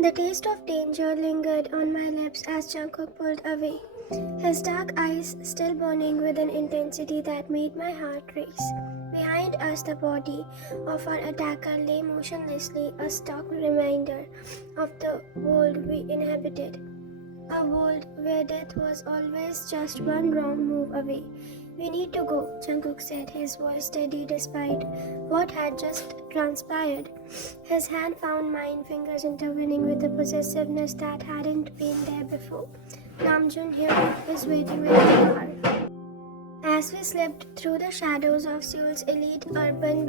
The taste of danger lingered on my lips as Jungkook pulled away, his dark eyes still burning with an intensity that made my heart race. Behind us, the body of our attacker lay motionlessly, a stark reminder of the world we inhabited. A world where death was always just one wrong move away. We need to go, Jungkook said, his voice steady despite what had just transpired. His hand found mine, fingers intervening with a possessiveness that hadn't been there before. Namjoon here is waiting with the car. As we slipped through the shadows of Seoul's elite urban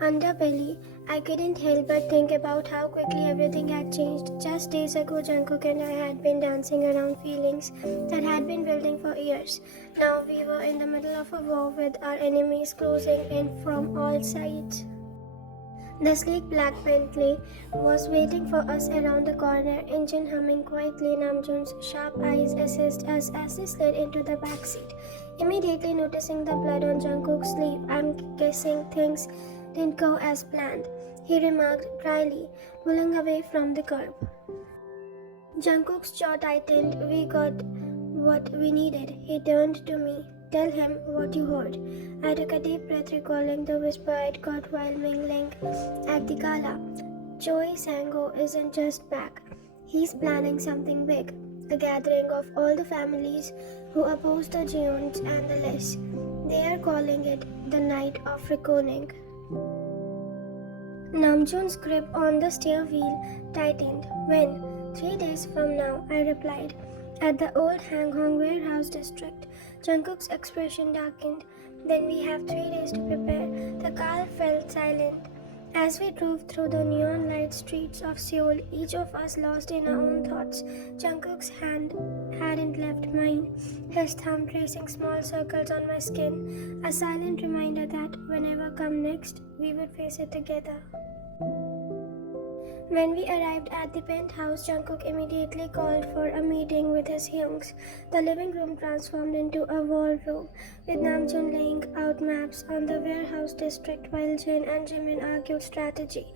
underbelly, I couldn't help but think about how quickly everything had changed. Just days ago, Jungkook and I had been dancing around feelings that had been building for years. Now we were in the middle of a war with our enemies closing in from all sides. The sleek black Bentley was waiting for us around the corner, engine humming quietly. Namjoon's sharp eyes assessed us as we slid into the back seat. Immediately noticing the blood on Jungkook's sleeve, I'm guessing things didn't go as planned, he remarked dryly, pulling away from the curb. Jungkook's jaw tightened. We got what we needed. He turned to me. Tell him what you heard. I took a deep breath, recalling the whisper I'd caught while mingling at the gala. Choi Sang-ho isn't just back. He's planning something big. A gathering of all the families who oppose the Jeons and the Lis. They are calling it the Night of Reckoning. Namjoon's grip on the steer wheel tightened. When? 3 days from now, I replied. At the old Hanghong warehouse district. Jungkook's expression darkened. Then we have 3 days to prepare. The car fell silent. As we drove through the neon light streets of Seoul, each of us lost in our own thoughts. Jungkook's hand hadn't left mine, his thumb tracing small circles on my skin, a silent reminder that whenever come next, we would face it together. When we arrived at the penthouse, Jungkook immediately called for a meeting with his hyungs. The living room transformed into a war room, with Namjoon laying out maps on the warehouse district while Jin and Jimin argued strategy.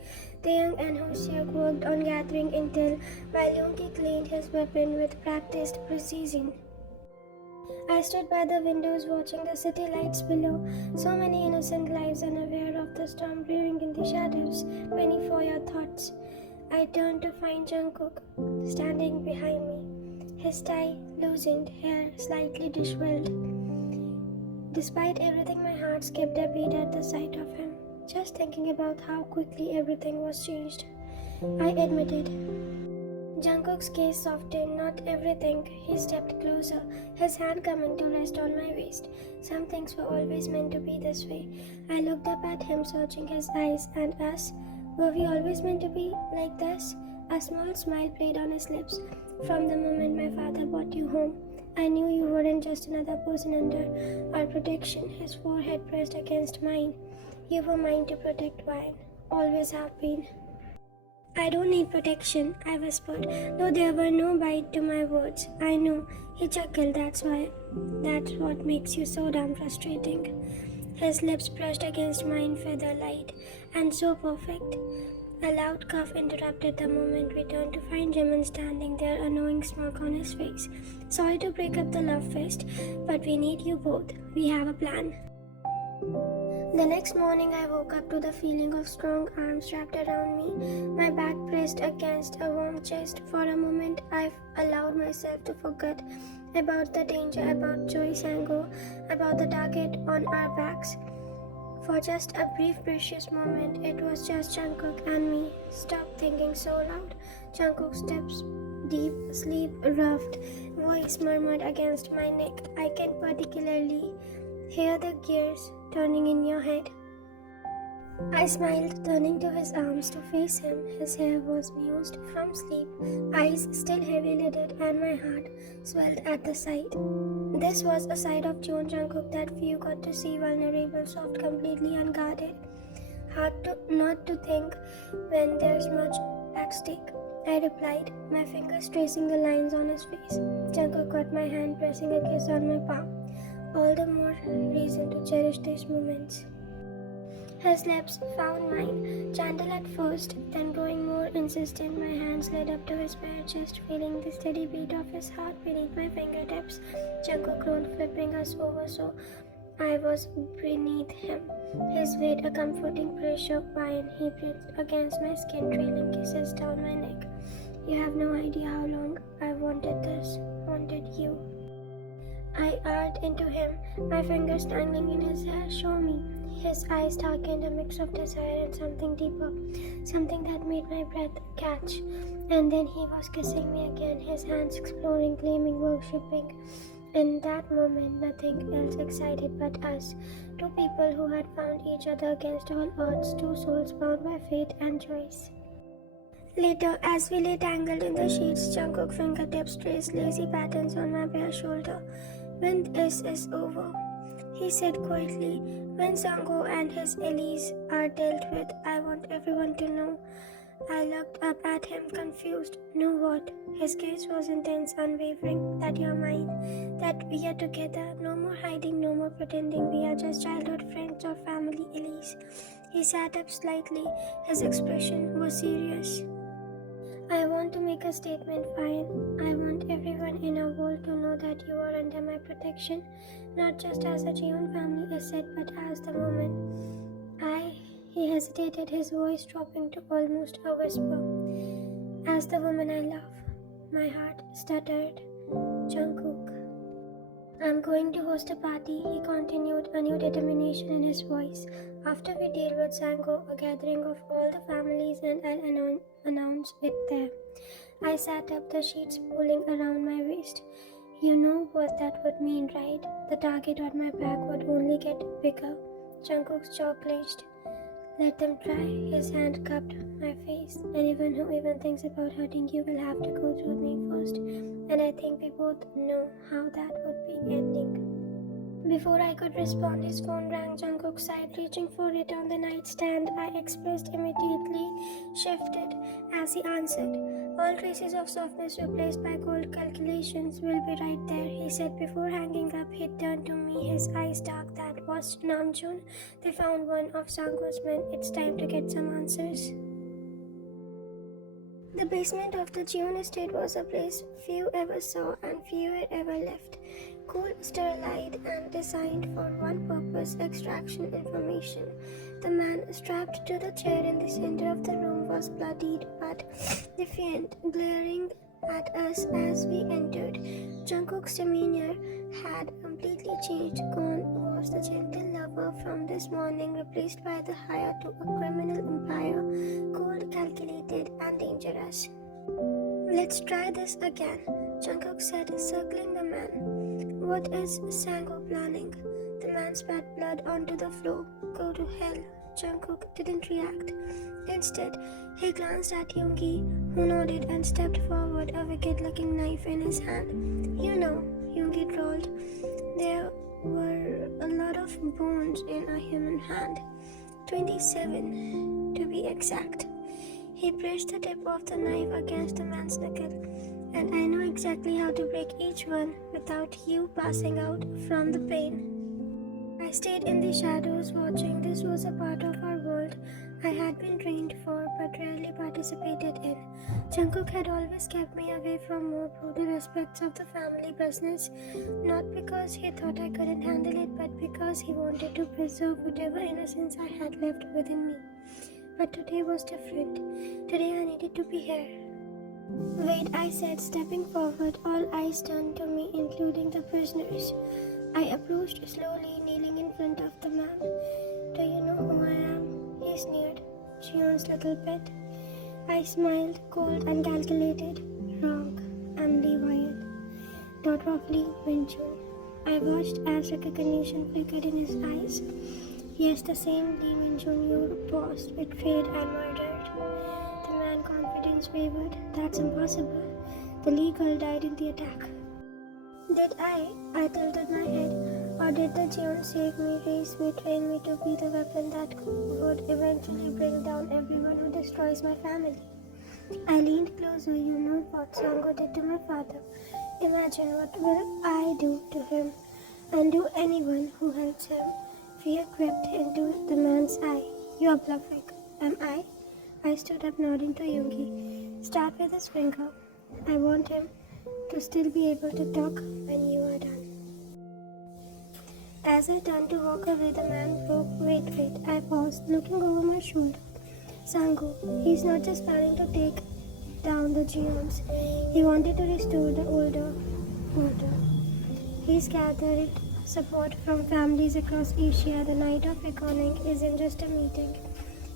The young and Hoseok worked on gathering intel, while Yoongi cleaned his weapon with practiced precision. I stood by the windows watching the city lights below, so many innocent lives unaware of the storm brewing in the shadows. Penny for your thoughts. I turned to find Jungkook standing behind me, his tie loosened, hair slightly disheveled. Despite everything, my heart skipped a beat at the sight of him, just thinking about how quickly everything was changed. I admitted. Jungkook's gaze softened. Not everything. He stepped closer, his hand coming to rest on my waist. Some things were always meant to be this way. I looked up at him, searching his eyes, and us. Were we always meant to be like this? A small smile played on his lips. From the moment my father brought you home, I knew you weren't just another person under our protection. His forehead pressed against mine. You were mine to protect, Wine. Always have been. I don't need protection, I whispered, though there were no bite to my words. I know. He chuckled. That's what makes you so damn frustrating. His lips brushed against mine, feather-light, and so perfect. A loud cough interrupted the moment we turned to find Jimin standing there, a knowing smirk on his face. Sorry to break up the love fest, but we need you both. We have a plan. The next morning, I woke up to the feeling of strong arms wrapped around me, my back pressed against a warm chest. For a moment, I allowed myself to forget about the danger, about Choi Sang-ho, about the target on our backs. For just a brief, precious moment, it was just Jungkook and me. Stop thinking so loud. Jungkook's deep, sleep-roughed voice murmured against my neck. I can particularly hear the gears turning in your head. I smiled, turning to his arms to face him. His hair was mused from sleep, eyes still heavy-lidded, and my heart swelled at the sight. This was a side of Jungkook that few got to see, vulnerable, soft, completely unguarded. Hard not to think when there's much at stake. I replied, my fingers tracing the lines on his face. Jungkook caught my hand, pressing a kiss on my palm. All the more reason to cherish these moments. His lips found mine, gentle at first, then growing more insistent. My hands led up to his bare chest, feeling the steady beat of his heart beneath my fingertips. Jungkook groaned, flipping us over so I was beneath him. His weight a comforting pressure wine. He breathed against my skin, trailing kisses down my neck. You have no idea how long I wanted this, wanted you. I arched into him, my fingers tangling in his hair. Show me. His eyes darkened, a mix of desire and something deeper, something that made my breath catch. And then he was kissing me again, his hands exploring, claiming, worshipping. In that moment, nothing else excited but us, two people who had found each other against all odds, two souls bound by fate and choice. Later, as we lay tangled in the sheets, Jungkook fingertips traced lazy patterns on my bare shoulder. When this is over, he said quietly, when Sango and his Elise are dealt with, I want everyone to know. I looked up at him, confused. Know what? His gaze was intense, unwavering. That you're mine. That we are together. No more hiding, no more pretending. We are just childhood friends or family, Elise. He sat up slightly. His expression was serious. I want to make a statement, fine. I want everyone in our world to know that you are under my protection, not just as a Jeon family asset, but as the woman. He hesitated, his voice dropping to almost a whisper. As the woman I love. My heart stuttered. Jungkook. I'm going to host a party, he continued, a new determination in his voice. After we deal with Sango, a gathering of all the families, and I'll announce it there. I sat up, the sheets pulling around my waist. You know what that would mean, right? The target on my back would only get bigger. Jungkook's jaw clenched. Let them try. His hand cupped my face. Anyone who even thinks about hurting you will have to go through me first. And I think we both know how that would be ending. Before I could respond, his phone rang. Jungkook sighed, reaching for it on the nightstand. I expressed immediately, shifted as he answered. All traces of softness replaced by cold calculations will be right there, he said before hanging up. He turned to me, his eyes dark. That was Namjoon. They found one of Sango's men. It's time to get some answers. The basement of the Jeon estate was a place few ever saw and few had ever left. Cool, sterilized, and designed for one purpose, extraction information. The man strapped to the chair in the center of the room was bloodied but defiant, glaring at us as we entered. Jungkook's demeanor had completely changed. Gone was the gentle lover from this morning, replaced by the hire to a criminal empire, cold, calculated, and dangerous. Let's try this again, Jungkook said, circling the man. What is Sango planning? The man spat blood onto the floor. Go to hell. Jungkook didn't react. Instead, he glanced at Yoongi, who nodded and stepped forward, a wicked-looking knife in his hand. You know, Yoongi drawled, there were a lot of bones in a human hand. 27, to be exact. He pressed the tip of the knife against the man's knuckle, and I know exactly how to break each one without you passing out from the pain. I stayed in the shadows watching. This was a part of our world I had been trained for but rarely participated in. Jungkook had always kept me away from more brutal aspects of the family business, not because he thought I couldn't handle it, but because he wanted to preserve whatever innocence I had left within me. But today was different. Today I needed to be here. Wait, I said, stepping forward. All eyes turned to me, including the prisoners. I approached slowly, kneeling in front of the man. Do you know who I am? He sneered. Jeon's little pet. I smiled, cold and calculated. Wrong. I'm Lee Wyatt. Daughter of Lee Min-joon. I watched as recognition flickered in his eyes. Yes, the same Lee Min-joon you bossed, betrayed and murdered. The man's confidence wavered. That's impossible. The Lee girl died in the attack. Did I? I tilted my head. Or did the Jeon save me, raise me, train me to be the weapon that would eventually bring down everyone who destroys my family? I leaned closer. You know what Sango did to my father. Imagine what will I do to him and to anyone who helps him. Fear crept into the man's eye. You're bluffing. Am I? I stood up, nodding to Yoongi. Start with his finger. I want him to still be able to talk when you are done. As I turned to walk away, the man broke. Wait. I paused, looking over my shoulder. Sango, he's not just planning to take down the Geons. He wanted to restore the order. He's gathered support from families across Asia. The night of reckoning isn't just a meeting.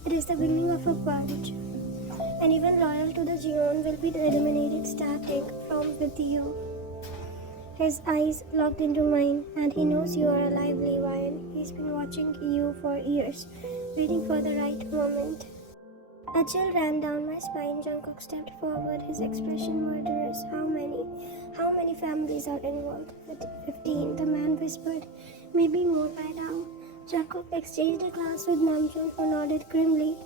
It is the beginning of a purge. Anyone loyal to the Geon will be eliminated starting from with you. His eyes locked into mine, and he knows you are alive, Levi. He's been watching you for years, waiting for the right moment. A chill ran down my spine. Jungkook stepped forward, his expression murderous. How many families are involved? 15, the man whispered. Maybe more by now. Jungkook exchanged a glance with Namjoon, who nodded grimly.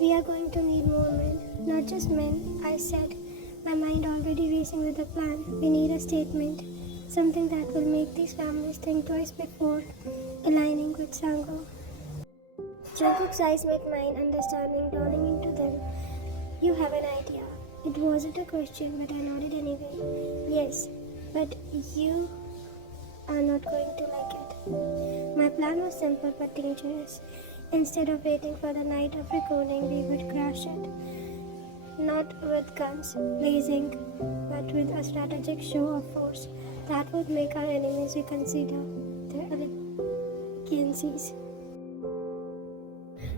We are going to need more men. Not just men, I said, my mind already racing with a plan. We need a statement. Something that will make these families think twice before aligning with Sango. Jungkook's eyes met mine, understanding dawning into them. You have an idea. It wasn't a question, but I nodded anyway. Yes, but you are not going to like it. My plan was simple but dangerous. Instead of waiting for the night of reckoning, we would crash it. Not with guns blazing, but with a strategic show of force that would make our enemies reconsider their allegiances.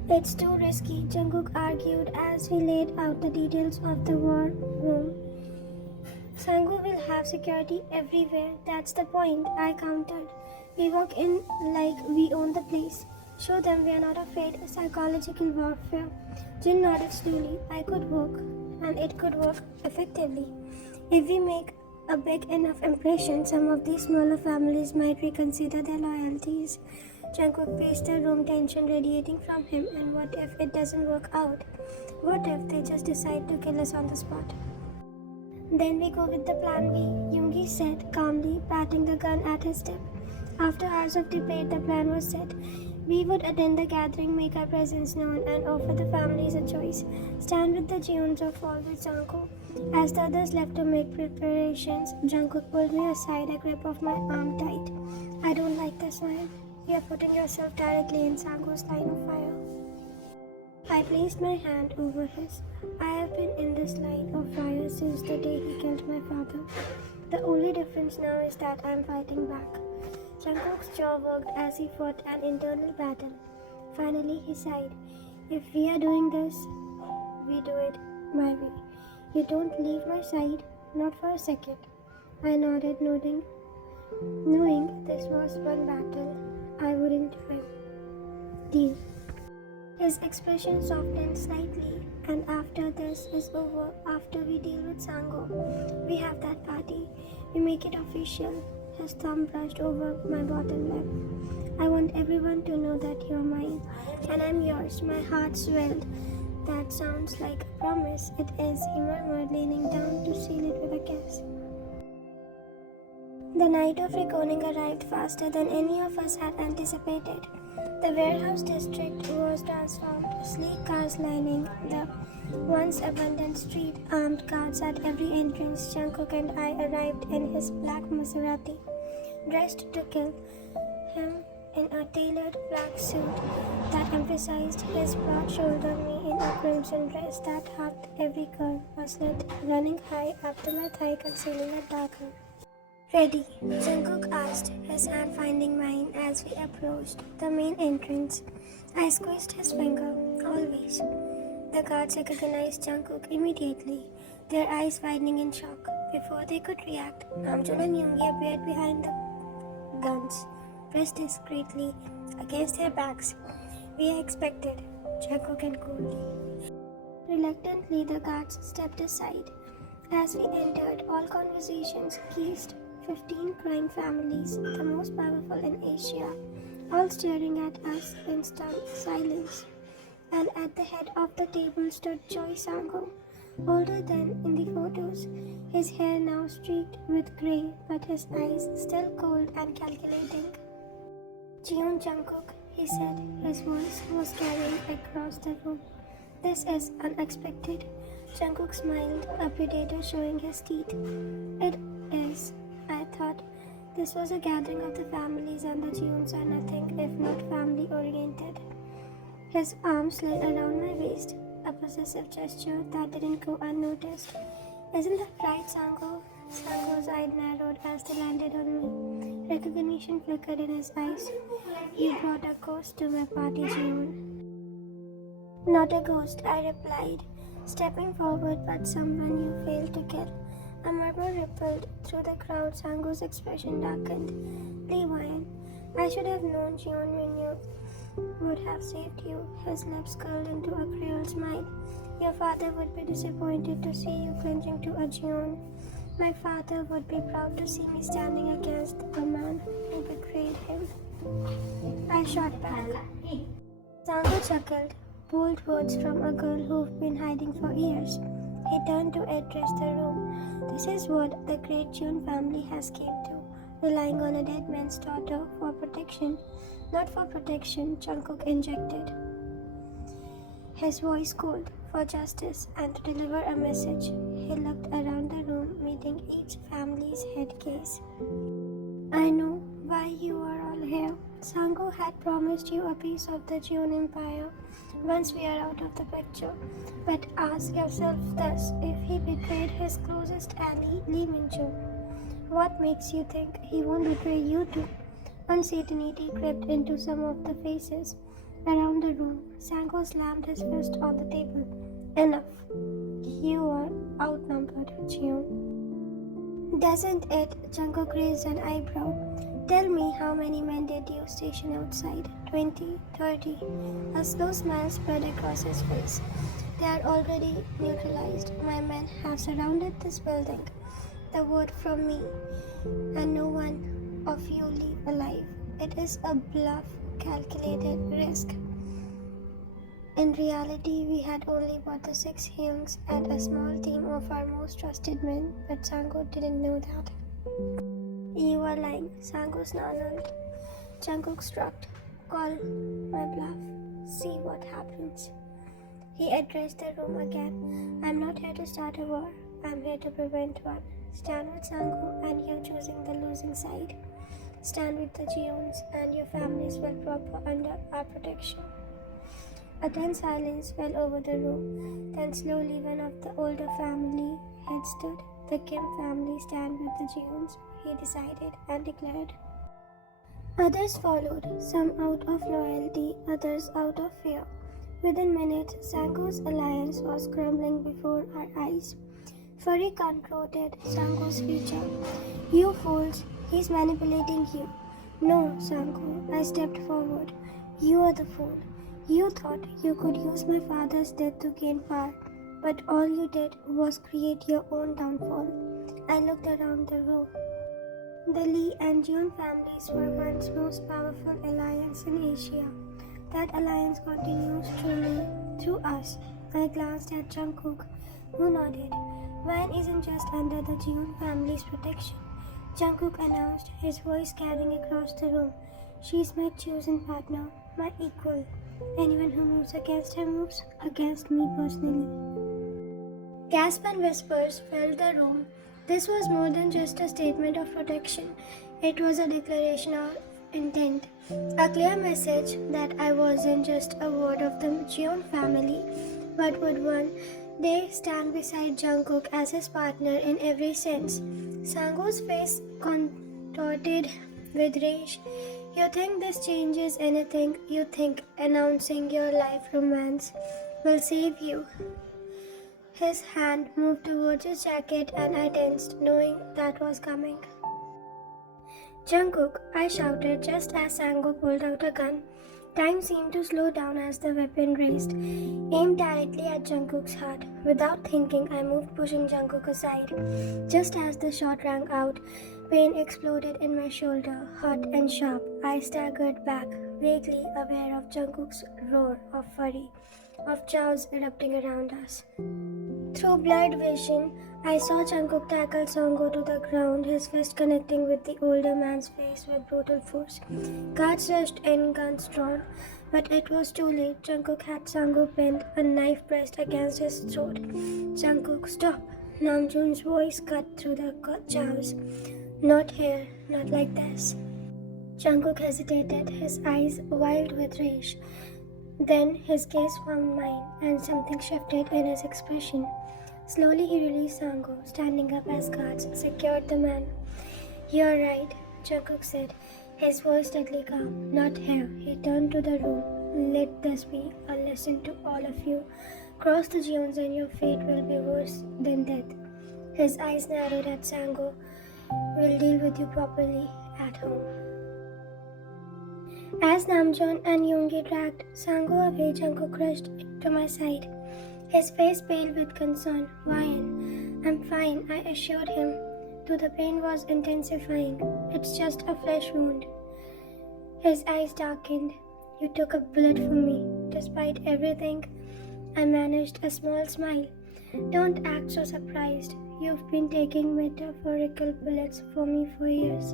It's too risky, Jungkook argued as we laid out the details of the war room. Sango will have security everywhere. That's the point, I countered. We walk in like we own the place. Show them we are not afraid of psychological warfare. Jin nodded slowly. I could work, and it could work effectively. If we make a big enough impression, some of these smaller families might reconsider their loyalties. Jungkook paced the room, tension radiating from him. And what if it doesn't work out? What if they just decide to kill us on the spot? Then we go with the plan B, Yoongi said calmly, patting the gun at his tip. After hours of debate, the plan was set. We would attend the gathering, make our presence known, and offer the families a choice. Stand with the Jeons or fall with Jungkook. As the others left to make preparations, Jungkook pulled me aside, a grip of my arm tight. I don't like this, man. You are putting yourself directly in Sango's line of fire. I placed my hand over his. I have been in this line of fire since the day he killed my father. The only difference now is that I am fighting back. Jungkook's jaw worked as he fought an internal battle. Finally, he sighed. If we are doing this, we do it my way. You don't leave my side, not for a second. I nodded, knowing this was one battle I wouldn't win. Deal. His expression softened slightly, and after this is over, after we deal with Sango, we have that party. We make it official. His thumb brushed over my bottom lip. I want everyone to know that you're mine, and I'm yours. My heart swelled. That sounds like a promise. It is, he murmured, leaning down to seal it with a kiss. The night of reckoning arrived faster than any of us had anticipated. The warehouse district was transformed, sleek cars lining the once abundant street, armed guards at every entrance. Jungkook and I arrived in his black Maserati, dressed to kill, him in a tailored black suit that emphasized his broad shoulder, me in a crimson dress that hugged every curve, a slit running high up to my thigh, concealing a dark hair. Ready? Jungkook asked, his hand finding mine as we approached the main entrance. I squeezed his finger. Always. The guards recognized Jungkook immediately, their eyes widening in shock. Before they could react, Namjoon and Yoongi appeared behind the guns, pressed discreetly against their backs. We expected, Jungkook and coolly. Reluctantly, the guards stepped aside. As we entered, all conversations ceased. 15 crying families, the most powerful in Asia, all staring at us in stunned silence. And at the head of the table stood Choi Sang-ho, older than in the photos, his hair now streaked with grey, but his eyes still cold and calculating. Jeon Jungkook, he said. His voice was carrying across the room. This is unexpected. Jungkook smiled, a predator showing his teeth. It is, I thought. This was a gathering of the families, and the Jeons are nothing if not family-oriented. His arm slid around my waist, a possessive gesture that didn't go unnoticed. Isn't that right, Sango? Sango's eyes narrowed as they landed on me. Recognition flickered in his eyes. You brought a ghost to my party, Jeon. Not a ghost, I replied, stepping forward, but someone you failed to kill. A murmur rippled through the crowd. Sango's expression darkened. Lee Wyan, I should have known Jeon Renew would have saved you. His lips curled into a cruel smile. Your father would be disappointed to see you clinging to a Jeon. My father would be proud to see me standing against a man who betrayed him. I shot back. Sango chuckled. Bold words from a girl who've been hiding for years. He turned to address the room. This is what the great Jeon family has came to, relying on a dead man's daughter for protection. Not for protection, Jungkook injected. His voice cold, for justice, and to deliver a message. He looked around the room, meeting each family's head gaze. I know why you are all here. Sango had promised you a piece of the Jeon Empire once we are out of the picture. But ask yourself this, if he betrayed his closest ally, Lee Min-jo, what makes you think he won't betray you too? Uncertainty crept into some of the faces around the room. Sango slammed his fist on the table. Enough. You are outnumbered, Jeon. Doesn't it? Jungkook raised an eyebrow. Tell me, how many men did you station outside? 20, 30. A slow smile spread across his face. They are already neutralized. My men have surrounded this building. The word from me. And no one of you leave alive. It is a bluff, calculated risk. In reality, we had only bought the 6 Hyungs and a small team of our most trusted men, but Sango didn't know that. You are lying, Sango snarled. Jungkook shrugged. Call my bluff. See what happens. He addressed the room again. I'm not here to start a war. I'm here to prevent one. Stand with Sango and you choosing the losing side. Stand with the Jeons and your families will prosper under our protection. A tense silence fell over the room. Then slowly one of the older family heads stood. The Kim family stand with the Jeons, he decided and declared. Others followed, some out of loyalty, others out of fear. Within minutes, Sango's alliance was crumbling before our eyes. Furry contorted Sango's future. You fools, he's manipulating you. No, Sango, I stepped forward. You are the fool. You thought you could use my father's death to gain power, but all you did was create your own downfall. I looked around the room. The Lee and Jeon families were once most powerful alliance in Asia. That alliance continues through us. I glanced at Jungkook, who nodded. Wine isn't just under the Jeon family's protection. Jungkook announced, his voice carrying across the room. She's my chosen partner, my equal. Anyone who moves against her moves against me personally. Gasps and whispers filled the room. This was more than just a statement of protection. It was a declaration of intent. A clear message that I wasn't just a ward of the Jeon family, but would one day stand beside Jungkook as his partner in every sense. Sango's face contorted with rage. You think this changes anything? You think announcing your life romance will save you? His hand moved towards his jacket and I tensed, knowing that was coming. Jungkook, I shouted just as Sango pulled out a gun. Time seemed to slow down as the weapon raised, aimed directly at Jungkook's heart. Without thinking, I moved, pushing Jungkook aside. Just as the shot rang out, pain exploded in my shoulder, hot and sharp. I staggered back, vaguely aware of Jungkook's roar of fury, of jaws erupting around us. Through blurred vision, I saw Jungkook tackle Songo to the ground, his fist connecting with the older man's face with brutal force. Guards rushed in, guns drawn, but it was too late. Jungkook had Songo pinned, a knife pressed against his throat. Jungkook, stop! Namjoon's voice cut through the chaos. Not here, not like this. Jungkook hesitated, his eyes wild with rage. Then his gaze found mine, and something shifted in his expression. Slowly he released Sango, standing up as guards secured the man. You're right, Jungkook said, his voice deadly calm. Not here. He turned to the room. Let this be a lesson to all of you. Cross the Geons and your fate will be worse than death. His eyes narrowed at Sango. We'll deal with you properly at home. As Namjoon and Yoongi dragged Sango away, Jungkook rushed to my side. His face pale with concern. Ryan, I'm fine, I assured him, though the pain was intensifying. It's just a flesh wound. His eyes darkened. You took a bullet for me. Despite everything, I managed a small smile. Don't act so surprised. You've been taking metaphorical bullets for me for years.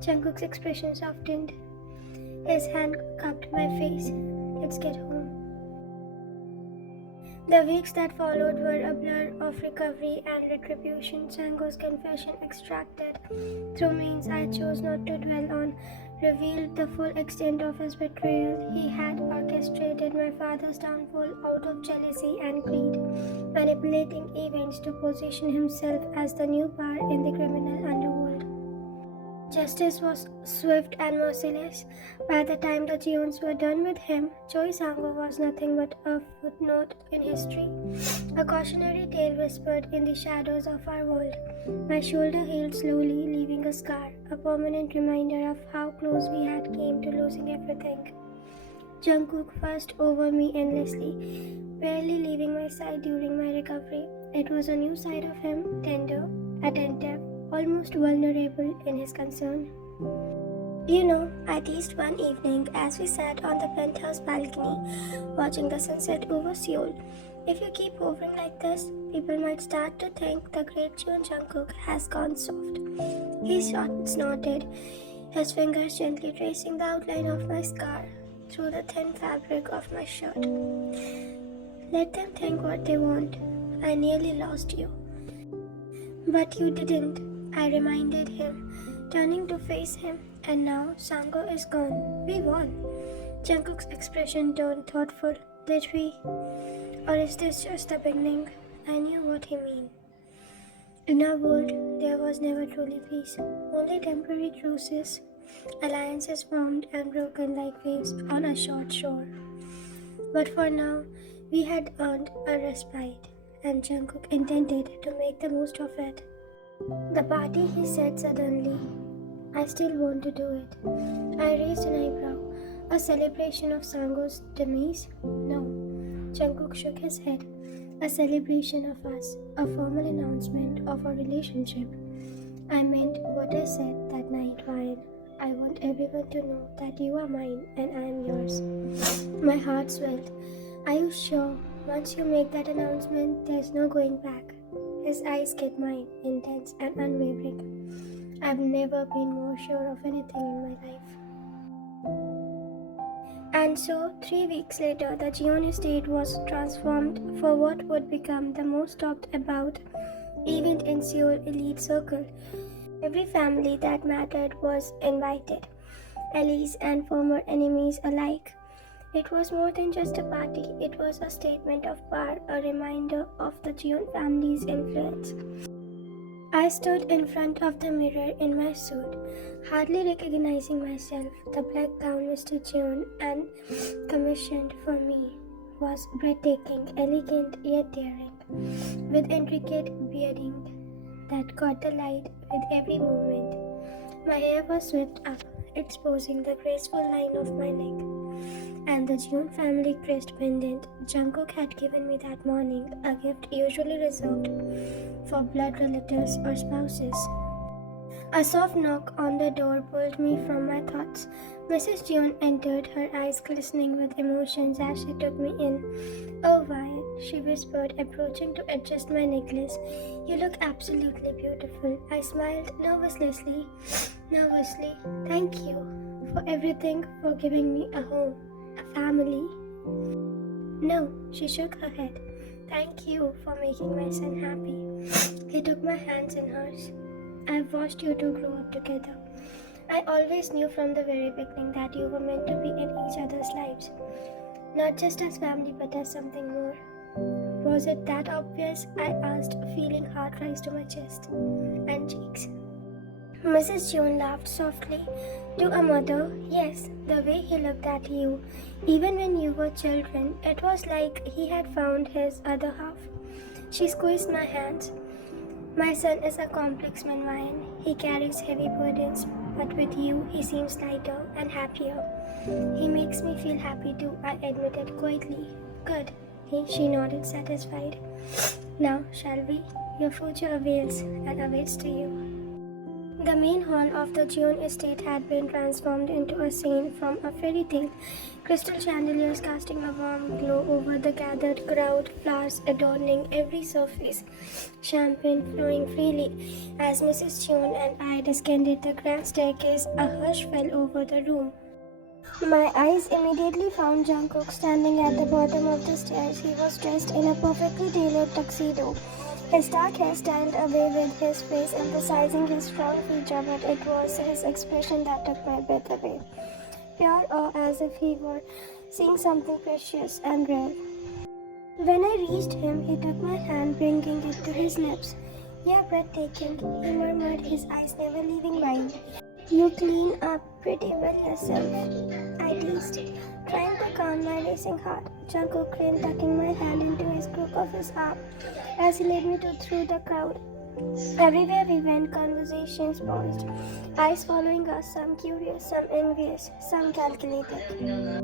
Jungkook's expression softened. His hand cupped my face. Let's get home. The weeks that followed were a blur of recovery and retribution. Sango's confession, extracted through means I chose not to dwell on, revealed the full extent of his betrayal. He had orchestrated my father's downfall out of jealousy and greed, manipulating events to position himself as the new power in the criminal underworld. Justice was swift and merciless. By the time the Geons were done with him, Choi Sango was nothing but a footnote in history, a cautionary tale whispered in the shadows of our world. My shoulder healed slowly, leaving a scar, a permanent reminder of how close we had came to losing everything. Jungkook fussed over me endlessly, barely leaving my side during my recovery. It was a new side of him, tender, attentive, almost vulnerable in his concern. You know, I teased one evening as we sat on the penthouse balcony watching the sunset over Seoul. If you keep hovering like this, people might start to think the great Jeon Jungkook has gone soft. He snorted, his fingers gently tracing the outline of my scar through the thin fabric of my shirt. Let them think what they want. I nearly lost you. But you didn't, I reminded him, turning to face him. And now Sango is gone. We won. Jungkook's expression turned thoughtful. Did we? Or is this just the beginning? I knew what he meant. In our world, there was never truly peace. Only temporary truces, alliances formed and broken like waves on a short shore. But for now, we had earned a respite, and Jungkook intended to make the most of it. The party, he said suddenly. I still want to do it. I raised an eyebrow. A celebration of Sango's demise? No. Jungkook shook his head. A celebration of us. A formal announcement of our relationship. I meant what I said that night, Ryan. I want everyone to know that you are mine and I am yours. My heart swelled. Are you sure? Once you make that announcement, there's no going back. His eyes hit mine, intense and unwavering. I've never been more sure of anything in my life. And so, 3 weeks later, the Jeon estate was transformed for what would become the most talked about event in Seoul elite circle. Every family that mattered was invited, allies and former enemies alike. It was more than just a party, it was a statement of power, a reminder of the Jeon family's influence. I stood in front of the mirror in my suit, hardly recognizing myself. The black gown Mr. Jeon and commissioned for me was breathtaking, elegant yet daring, with intricate beading that caught the light with every movement. My hair was swept up, exposing the graceful line of my neck, and the Jeon family crest pendant Jungkook had given me that morning, a gift usually reserved for blood relatives or spouses. A soft knock on the door pulled me from my thoughts. Mrs. Jeon entered, her eyes glistening with emotions as she took me in. Oh, Ryan, she whispered, approaching to adjust my necklace. You look absolutely beautiful. I smiled nervously. Thank you for everything, for giving me a home, a family. No, she shook her head. Thank you for making my son happy. He took my hands in hers. I've watched you two grow up together. I always knew from the very beginning that you were meant to be in each other's lives. Not just as family, but as something more. Was it that obvious? I asked, feeling heart rise to my chest and cheeks. Mrs. June laughed softly. To a mother, yes, the way he looked at you, even when you were children, it was like he had found his other half. She squeezed my hands. My son is a complex man, Ryan. He carries heavy burdens, but with you, he seems lighter and happier. He makes me feel happy too, I admitted quietly. Good. She nodded, satisfied. Now, shall we? Your future awaits and awaits to you. The main hall of the June estate had been transformed into a scene from a fairy tale. Crystal chandeliers casting a warm glow over the gathered crowd, flowers adorning every surface, champagne flowing freely. As Mrs. June and I descended the grand staircase, a hush fell over the room. My eyes immediately found Jungkook standing at the bottom of the stairs. He was dressed in a perfectly tailored tuxedo. His dark hair styled away with his face, emphasizing his strong feature, but it was his expression that took my breath away. Pure awe, as if he were seeing something precious and rare. When I reached him, he took my hand, bringing it to his lips. You're breathtaking, he murmured, his eyes never leaving mine. You clean up pretty well yourself, I teased, trying to calm my racing heart. Jungkook grinned, tucking my hand into his crook of his arm as he led me through the crowd. Everywhere we went, conversations paused, eyes following us, some curious, some envious, some calculated.